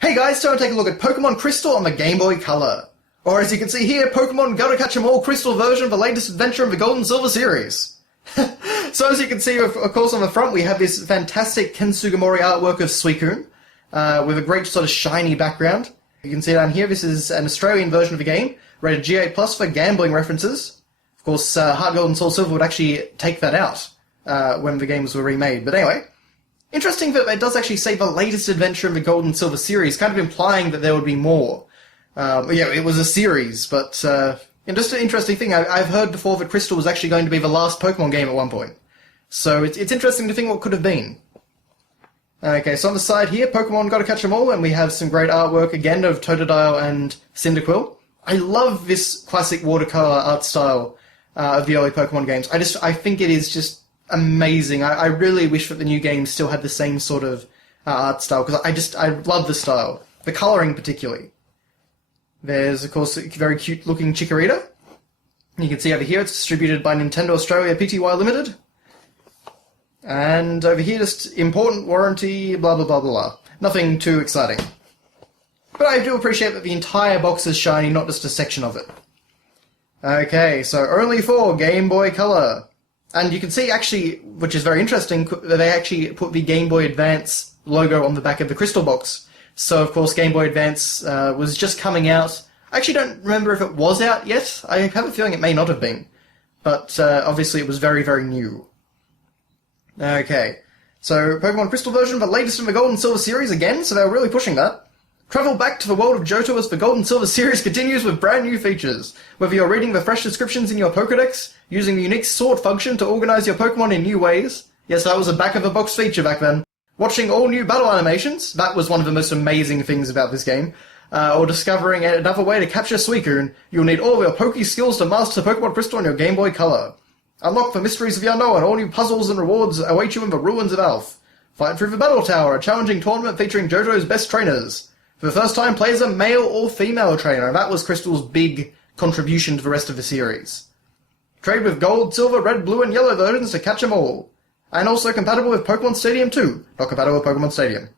Hey guys, so take a look at Pokemon Crystal on the Game Boy Color. Or as you can see here, Pokemon Gotta Catch 'em All Crystal version of the latest adventure of the Gold and Silver series. So as you can see, of course, on the front we have this fantastic Ken Sugimori artwork of Suicune, with a great sort of shiny background. You can see down here, this is an Australian version of the game, rated G8+ for gambling references. Of course, Heart Gold and Soul Silver would actually take that out when the games were remade. But anyway, interesting that it does actually say the latest adventure in the Gold and Silver series, kind of implying that there would be more. Yeah, it was a series, but just an interesting thing. I've heard before that Crystal was actually going to be the last Pokemon game at one point. So it's interesting to think what could have been. Okay, so on the side here, Pokemon Gotta Catch 'em All, and we have some great artwork again of Totodile and Cyndaquil. I love this classic watercolor art style of the early Pokemon games. I think it is just amazing. I really wish that the new games still had the same sort of art style, because I love the style. The colouring particularly. There's, of course, a very cute looking Chikorita. You can see over here it's distributed by Nintendo Australia Pty Limited. And over here, just important warranty, blah blah blah blah blah. Nothing too exciting. But I do appreciate that the entire box is shiny, not just a section of it. Okay, so only for Game Boy Color. And you can see, actually, which is very interesting, that they actually put the Game Boy Advance logo on the back of the Crystal box. So, of course, Game Boy Advance was just coming out. I actually don't remember if it was out yet. I have a feeling it may not have been. But obviously it was very, very new. Okay, so Pokemon Crystal version, but latest in the Gold and Silver series again, so they were really pushing that. Travel back to the world of Johto as the Gold and Silver series continues with brand new features. Whether you're reading the fresh descriptions in your Pokedex, using the unique sort function to organize your Pokemon in new ways. Yes, that was a back-of-the-box feature back then. Watching all new battle animations, that was one of the most amazing things about this game. Or discovering another way to capture Suicune, you'll need all of your Poke skills to master Pokemon Crystal on your Game Boy Color. Unlock the mysteries of the unknown, all new puzzles and rewards await you in the ruins of Alph. Fight through the Battle Tower, a challenging tournament featuring Johto's best trainers. For the first time, play as a male or female trainer, and that was Crystal's big contribution to the rest of the series. Trade with Gold, Silver, Red, Blue, and Yellow versions to catch 'em all. And also compatible with Pokemon Stadium 2. Not compatible with Pokemon Stadium.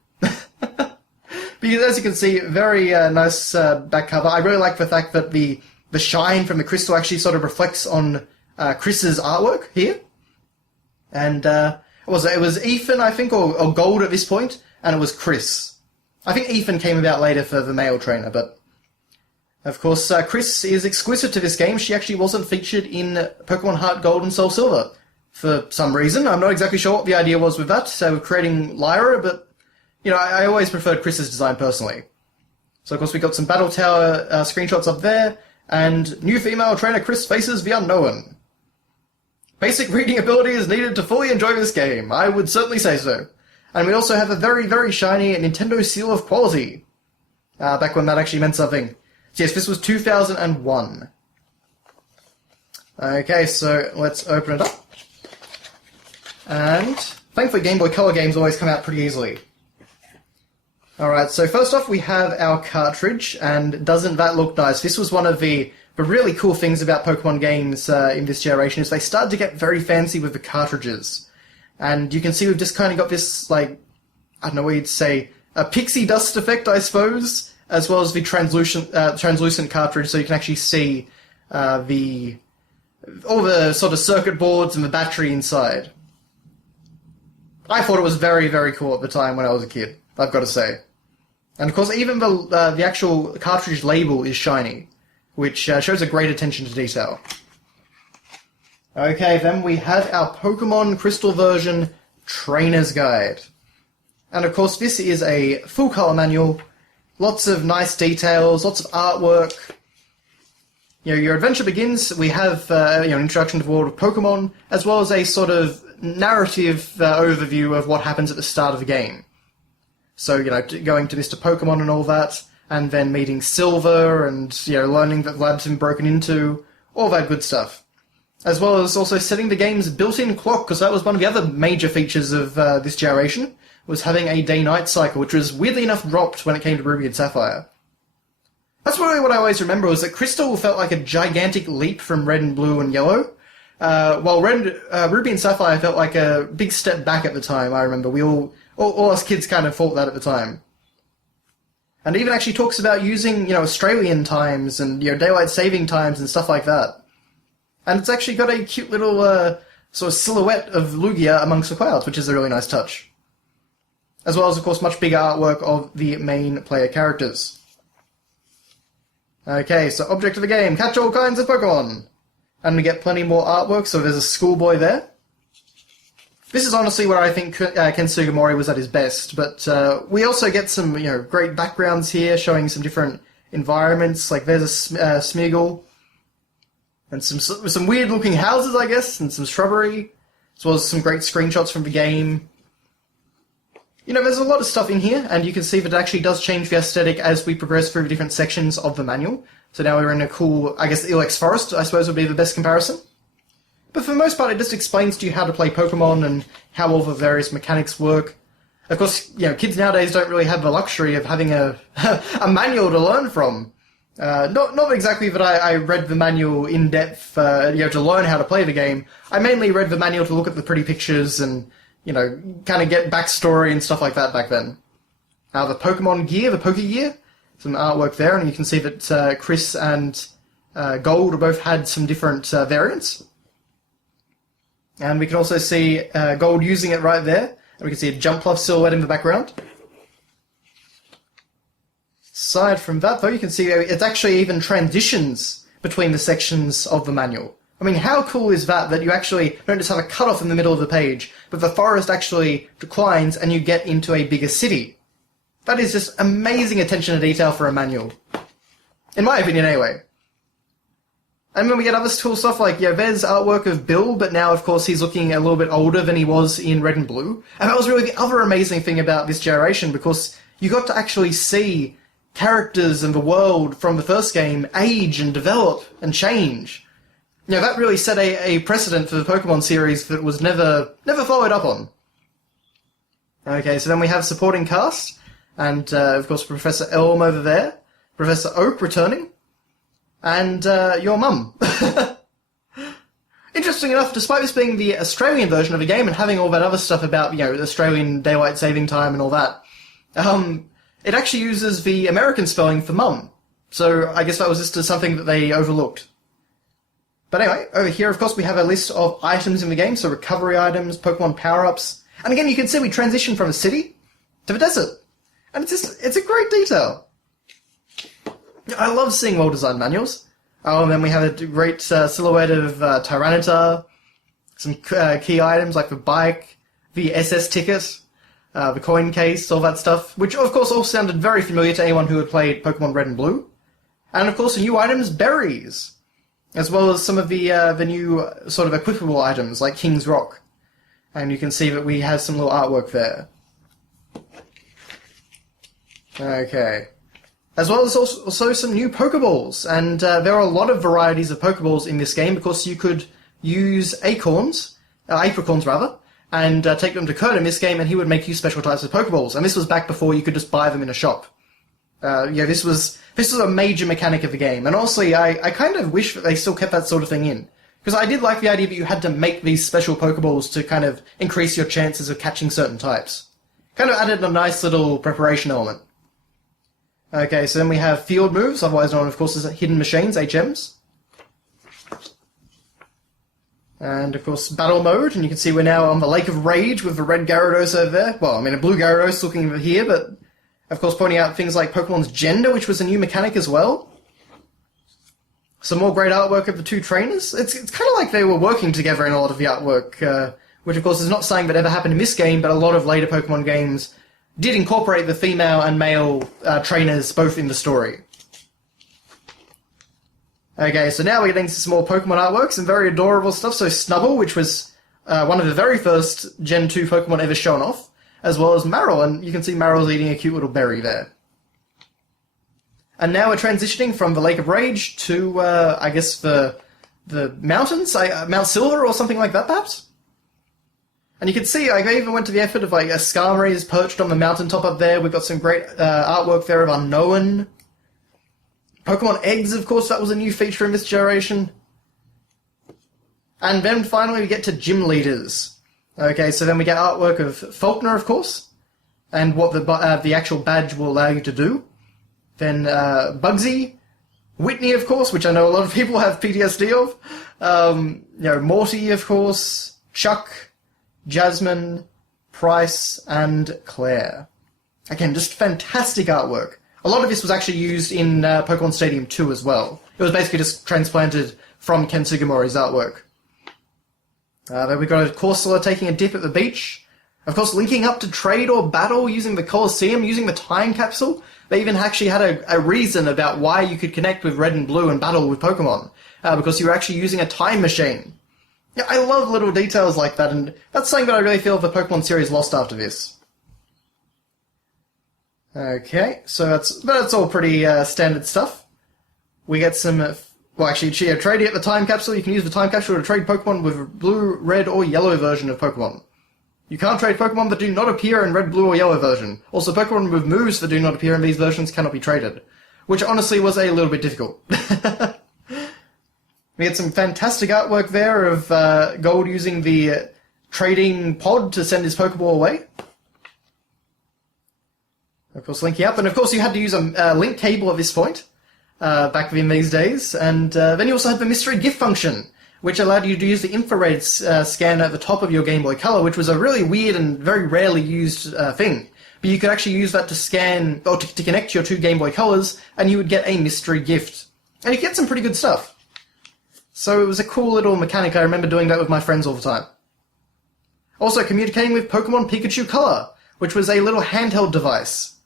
Because as you can see, very nice back cover. I really like the fact that the shine from the Crystal actually sort of reflects on Chris's artwork here. And it was Ethan, I think, or Gold at this point, and it was Chris. I think Ethan came about later for the male trainer, but of course Chris is exclusive to this game. She actually wasn't featured in Pokemon Heart Gold and Soul Silver for some reason. I'm not exactly sure what the idea was with that, so creating Lyra, but you know, I always preferred Chris's design personally. So of course we got some Battle Tower screenshots up there, and new female trainer Chris faces the unknown. Basic reading ability is needed to fully enjoy this game. I would certainly say so. And we also have a very, very shiny Nintendo Seal of Quality. Back when that actually meant something. So yes, this was 2001. Okay, so let's open it up. And thankfully Game Boy Color games always come out pretty easily. Alright, so first off we have our cartridge, and doesn't that look nice? This was one of the really cool things about Pokemon games in this generation, is they started to get very fancy with the cartridges. And you can see we've just kind of got this, like, I don't know what you'd say, a pixie dust effect, I suppose, as well as the translucent cartridge, so you can actually see all the sort of circuit boards and the battery inside. I thought it was very, very cool at the time when I was a kid, I've got to say. And of course, even the actual cartridge label is shiny, which shows a great attention to detail. Okay, then we have our Pokemon Crystal version Trainer's Guide. And of course, this is a full-color manual, lots of nice details, lots of artwork. You know, your adventure begins, we have an introduction to the world of Pokemon, as well as a sort of narrative overview of what happens at the start of the game. So, you know, going to Mr. Pokemon and all that, and then meeting Silver, and, you know, learning that the lab's been broken into, all that good stuff. As well as also setting the game's built-in clock, because that was one of the other major features of this generation, was having a day-night cycle, which was weirdly enough dropped when it came to Ruby and Sapphire. That's really what I always remember, was that Crystal felt like a gigantic leap from Red and Blue and Yellow, while Ruby and Sapphire felt like a big step back at the time, I remember. We all us kids kind of thought that at the time. And it even actually talks about using, Australian times and, daylight saving times and stuff like that. And it's actually got a cute little sort of silhouette of Lugia amongst the clouds, which is a really nice touch. As well as, of course, much bigger artwork of the main player characters. Okay, so object of the game, catch all kinds of Pokemon! And we get plenty more artwork, so there's a schoolboy there. This is honestly where I think Ken Sugimori was at his best, but we also get some, great backgrounds here showing some different environments, like there's a Smeagol, and some weird-looking houses, I guess, and some shrubbery, as well as some great screenshots from the game. There's a lot of stuff in here, and you can see that it actually does change the aesthetic as we progress through the different sections of the manual. So now we're in a cool, I guess, Ilex Forest, I suppose would be the best comparison. But for the most part, it just explains to you how to play Pokemon and how all the various mechanics work. Of course, kids nowadays don't really have the luxury of having a manual to learn from. Not exactly that I read the manual in depth, to learn how to play the game. I mainly read the manual to look at the pretty pictures and, kind of get backstory and stuff like that back then. The Pokemon gear, the Pokegear, some artwork there, and you can see that Chris and Gold both had some different variants. And we can also see Gold using it right there. And we can see a Jumpluff silhouette in the background. Aside from that, though, you can see it actually even transitions between the sections of the manual. I mean, how cool is that you actually don't just have a cutoff in the middle of the page, but the forest actually declines and you get into a bigger city. That is just amazing attention to detail for a manual. In my opinion, anyway. And then we get other cool stuff like, there's artwork of Bill, but now, of course, he's looking a little bit older than he was in Red and Blue. And that was really the other amazing thing about this generation, because you got to actually see characters and the world from the first game age and develop and change. That really set a precedent for the Pokemon series that was never followed up on. Okay, so then we have supporting cast, and, of course, Professor Elm over there, Professor Oak returning, and your mum. Interesting enough, despite this being the Australian version of the game and having all that other stuff about, Australian daylight saving time and all that, it actually uses the American spelling for mum. So I guess that was just something that they overlooked. But anyway, over here, of course, we have a list of items in the game, so recovery items, Pokemon power-ups, and again, you can see we transition from a city to the desert. And it's a great detail. I love seeing well-designed manuals. Oh, and then we have a great silhouette of Tyranitar, some key items like the bike, the SS ticket, the coin case, all that stuff, which of course all sounded very familiar to anyone who had played Pokemon Red and Blue. And of course the new items, berries, as well as some of the new sort of equipable items like King's Rock. And you can see that we have some little artwork there. Okay. As well as also some new Pokeballs, and there are a lot of varieties of Pokeballs in this game because you could use apricorns, and take them to Kurt in this game, and he would make you special types of Pokeballs. And this was back before you could just buy them in a shop. This was a major mechanic of the game, and honestly, I kind of wish that they still kept that sort of thing in. Because I did like the idea that you had to make these special Pokeballs to kind of increase your chances of catching certain types. Kind of added a nice little preparation element. Okay, so then we have field moves, otherwise known, of course, as hidden machines, HMs. And, of course, battle mode, and you can see we're now on the Lake of Rage with the red Gyarados over there. Well, I mean, a blue Gyarados looking over here, but, of course, pointing out things like Pokemon's gender, which was a new mechanic as well. Some more great artwork of the two trainers. It's kind of like they were working together in a lot of the artwork, which, of course, is not something that ever happened in this game, but a lot of later Pokemon games did incorporate the female and male trainers both in the story. Okay, so now we're getting some more Pokemon artworks, some very adorable stuff. So Snubbull, which was one of the very first Gen 2 Pokemon ever shown off, as well as Marill, and you can see Marill's eating a cute little berry there. And now we're transitioning from the Lake of Rage to, I guess, the mountains, Mount Silver or something like that, perhaps? And you can see, I even went to the effort of, a Skarmory is perched on the mountaintop up there. We've got some great artwork there of Unknown. Pokemon Eggs, of course, that was a new feature in this generation. And then finally we get to Gym Leaders. Okay, so then we get artwork of Faulkner, of course, and what the actual badge will allow you to do. Then Bugsy, Whitney, of course, which I know a lot of people have PTSD of. Morty, of course, Chuck, Jasmine, Price, and Claire. Again, just fantastic artwork. A lot of this was actually used in Pokemon Stadium 2 as well. It was basically just transplanted from Ken Sugimori's artwork. Then we got a Corsola taking a dip at the beach. Of course, linking up to trade or battle using the Colosseum, using the time capsule. They even actually had a reason about why you could connect with Red and Blue and battle with Pokemon. Because you were actually using a time machine. Yeah, I love little details like that, and that's something that I really feel the Pokemon series lost after this. Okay, so that's all pretty standard stuff. We get some... trading at the time capsule. You can use the time capsule to trade Pokemon with blue, red, or yellow version of Pokemon. You can't trade Pokemon that do not appear in red, blue, or yellow version. Also, Pokemon with moves that do not appear in these versions cannot be traded. Which honestly was a little bit difficult. We had some fantastic artwork there of Gold using the trading pod to send his Pokeball away. Of course, linking up. And of course, you had to use a link cable at this point, back in these days. And then you also had the mystery gift function, which allowed you to use the infrared scanner at the top of your Game Boy Color, which was a really weird and very rarely used thing. But you could actually use that to scan, or to connect your two Game Boy Colors, and you would get a mystery gift. And you get some pretty good stuff. So it was a cool little mechanic. I remember doing that with my friends all the time. Also, communicating with Pokemon Pikachu Color, which was a little handheld device,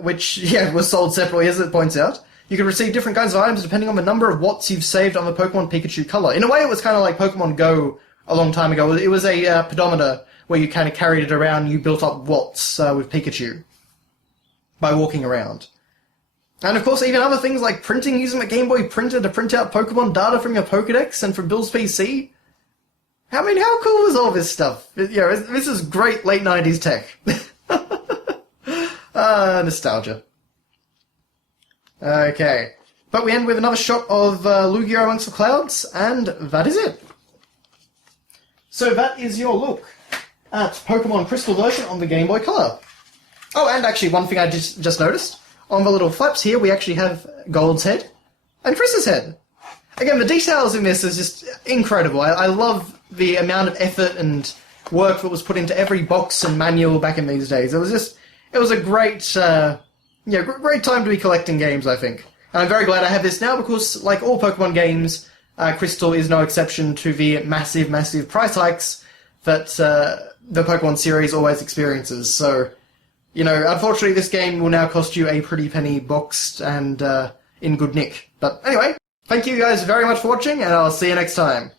which, was sold separately, as it points out. You could receive different kinds of items depending on the number of watts you've saved on the Pokemon Pikachu Color. In a way, it was kind of like Pokemon Go a long time ago. It was a pedometer where you kind of carried it around and you built up watts with Pikachu by walking around. And of course, even other things like printing, using the Game Boy printer to print out Pokemon data from your Pokedex and from Bill's PC. I mean, how cool was all this stuff? This is great late 90s tech. Nostalgia. Okay. But we end with another shot of Lugia amongst the clouds, and that is it. So that is your look at Pokemon Crystal version on the Game Boy Color. Oh, and actually, one thing I just noticed. On the little flaps here, we actually have Gold's head and Chris's head. Again, the details in this is just incredible. I love the amount of effort and work that was put into every box and manual back in these days. It was a great, great time to be collecting games, I think. And I'm very glad I have this now because, like all Pokemon games, Crystal is no exception to the massive, massive price hikes that the Pokemon series always experiences. So, unfortunately this game will now cost you a pretty penny boxed and in good nick. But anyway, thank you guys very much for watching, and I'll see you next time.